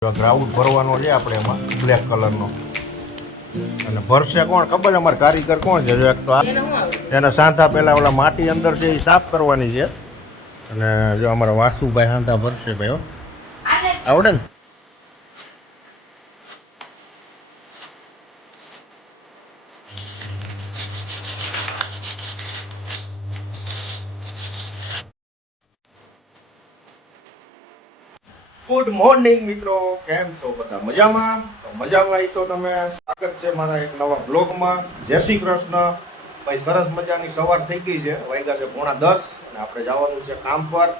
Ground ભરવાનો છે આપણે એમાં બ્લેક કલરનો અને ભરશે કોણ ખબર અમારે કારીગર કોણ છે એક તો એના સાંધા પહેલાં ઓલા માટી અંદર છે એ સાફ કરવાની છે અને જો અમારા વાસુભાઈ સાંધા ભરશે ભાઈ આવડે ને ગુડ મોર્નિંગ મિત્રો, કેમ છો બધા? મજામાં? તો મજામાં આવી છો તમે. સ્વાગત છે મારા એક નવા બ્લોગમાં. જય શ્રી કૃષ્ણ ભાઈ. સરસ મજાની સવાર થઈ ગઈ છે, વાગ્યા છે 9:30 અને આપણે જવાનું છે કામ પર.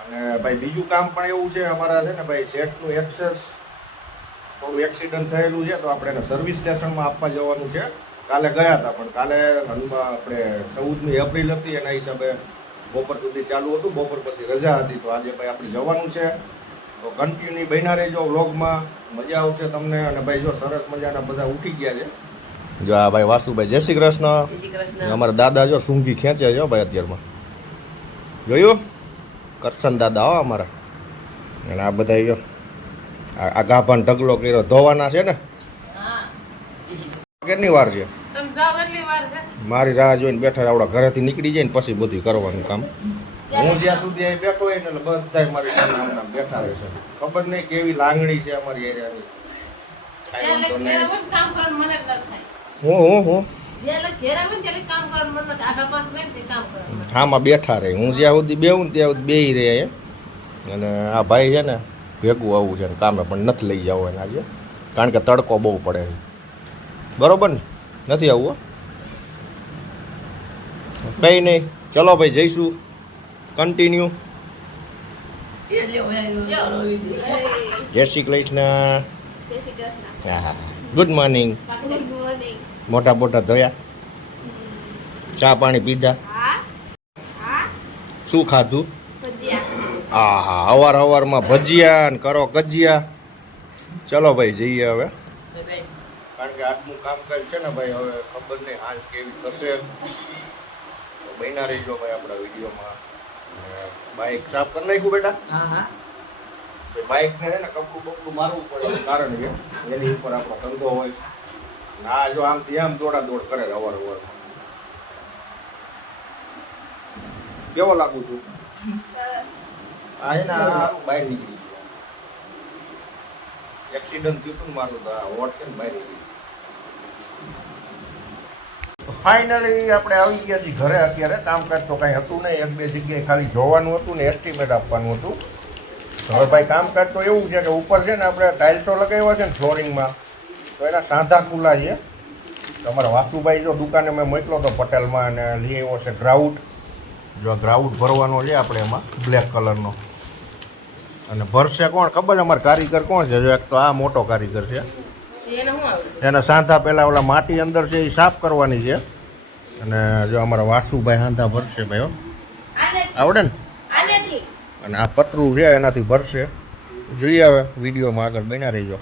અને ભાઈ બીજું કામ પણ એવું છે અમારા છે ને ભાઈ સેટનું એક્સેસ થોડું એક્સિડન્ટ થયેલું છે તો આપણે એને સર્વિસ સ્ટેશનમાં આપવા જવાનું છે. કાલે ગયા હતા પણ કાલે હાલમાં આપણે 14મી એપ્રિલ હતી એના હિસાબે બપોર સુધી ચાલુ હતું, બપોર પછી રજા હતી તો આજે ભાઈ આપણે જવાનું છે. તો કન્ટિન્યુ બન્યા રહેજો વ્લોગમાં, મજા આવશે તમને. અને ભાઈ જો સરસ મજાના બધા ઉઠી ગયા છે. જો આ ભાઈ વાસુભાઈ જય શ્રી કૃષ્ણ. અમારા દાદા જો સૂંઘી ખેંચે છે ભાઈ અત્યારમાં, જોયું? કરશન દાદા હો અમારા. અને આ બધા જો આ ગાભાન ઢગલો કર્યો ધોવાના છે ને. કેટલી વાર છે? મારી રાહ જોઈને બેઠા આવડા ઘરેથી નીકળી જાય ને પછી બધું કરવાનું કામ. હું જ્યાં સુધી અહીં બેઠો હોય ને એટલે બધા મારી સામે બેઠા રહેશે. ખબર નહીં કેવી લાગણી છે અમારી એરિયાની. હામાં બેઠા રહે. હું જ્યાં સુધી બેહું ને ત્યાં સુધી બેહી રહે. અને આ ભાઈ છે ને ભેગું આવવું છે ને કામે પણ નથી લઈ જવું એને આજે, કારણ કે તડકો બહુ પડે છે. બરોબર ને? નથી આવવું? કંઈ નહીં, ચલો ભાઈ જઈશું કન્ટિન્યુ. જય શ્રી કૃષ્ણ. હા, ગુડ મોર્નિંગ. મોટા મોટા ધોયા, ચા પાણી પીધા, શું ખાધું? હા હા, અવાર અવારમાં ભજીયા ને કરો કજિયા. ચલો ભાઈ જઈએ હવે, કારણ કે આજનું કામકાજ છે ને ભાઈ હવે ખબર નહીં હાલ કેવી થશે. બન્યા રહીજો ભાઈ આપણા વિડીયોમાં. બાઇક સાફ કરી નાખ્યું બેટા? હા. બાઇકને છે ને કપડું બપડું મારવું પડે, કારણ કે એની ઉપર આપણો ધંધો હોય. ના જો આમથી આમ દોડા દોડ કરે અવાર અવાર. કેવો લાગુ છું? હા છે ને બહાર નીકળી ગયું. એક્સિડન્ટ થયું હતું ને મારું તો હોટ છે ને બહાર નીકળી. ફાઇનલી આપણે આવી ગયા છીએ ઘરે. અત્યારે કામકાજ તો કાંઈ હતું નહીં, એક બે જગ્યાએ ખાલી જોવાનું હતું ને એસ્ટિમેટ આપવાનું હતું. હવે ભાઈ કામકાજ તો એવું છે કે ઉપર છે ને આપણે ટાઇલ્સો લગાવ્યા છે ને ફ્લોરિંગમાં, તો એના સાંધા ખુલ્લા છે. તમારા વાસુભાઈ જો દુકાને મેં મોકલો તો પટેલમાં અને લઈ આવ્યો છે ગ્રાઉન્ડ. જો ગ્રાઉન્ડ ભરવાનો છે આપણે એમાં બ્લેક કલરનો. અને ભરશે કોણ ખબર? અમારે કારીગર કોણ છે? જો એક તો આ મોટો કારીગર છે, એના સાંધા પહેલાં ઓલા માટી અંદર છે એ સાફ કરવાની છે. અને જો અમારા વાસુભાઈ સાંધા ભરશે ભાઈ, આવડે ને? અને આ પતરું છે એનાથી ભરશે. જોઈએ હવે વિડીયોમાં આગળ બન્યા રહીજો.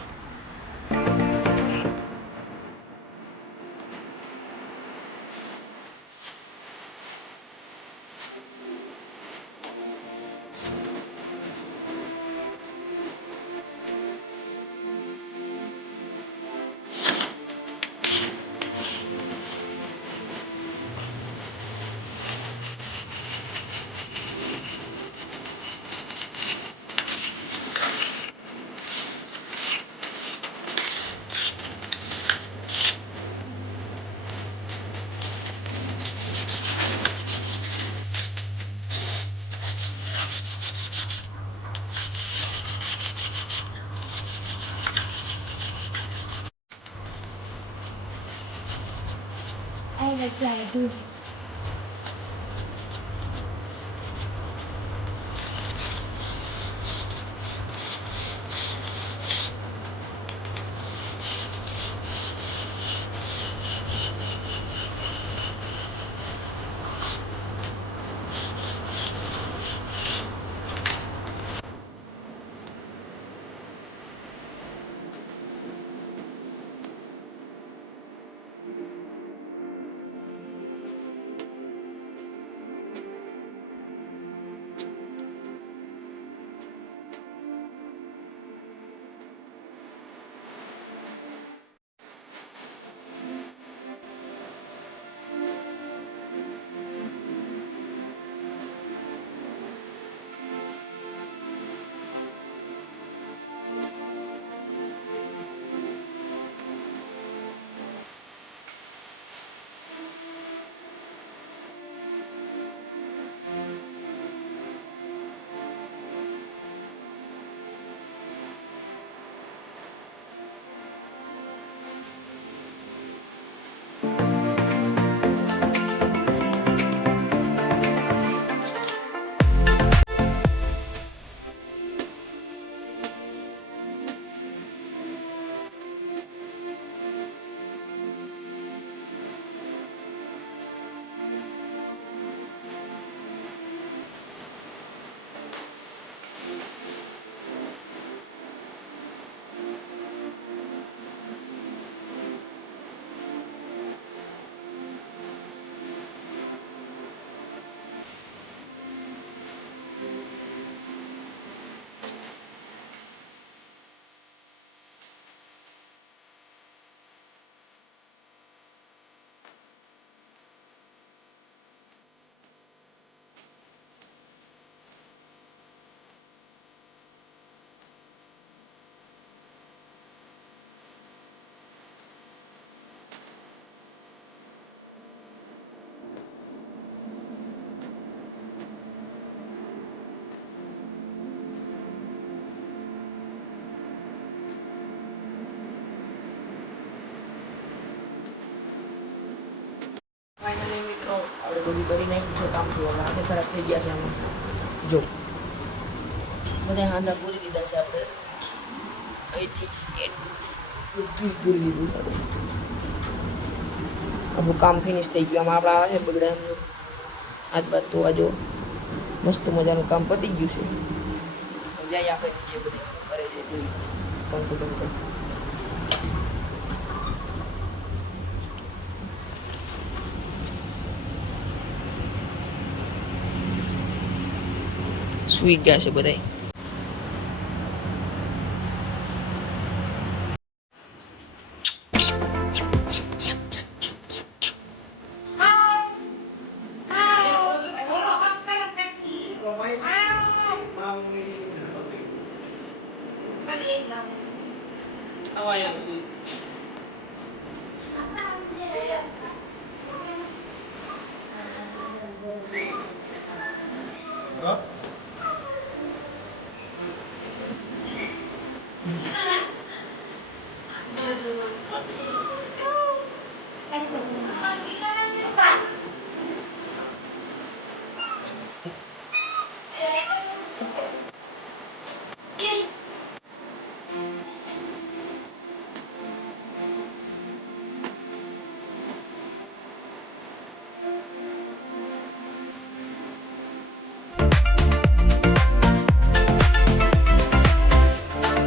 I like that too. કરી નાખ્યું છે કામ થયું હાથે ખરાબ થઈ ગયા છે આમાં જો બધા હાંધા પૂરી દીધા છે આપણે અહીંથી બધું પૂરી દીધું છે આપણું કામ ફિનિશ થઈ ગયું આમાં આપણા આવે બગડા હાથ બાદ તો આ જો મસ્ત મજાનું કામ પતી ગયું છે જાય આપણે નીચે બધે કરે છે જોઈ પંખો પંખો સુઈ ગયા છે બધા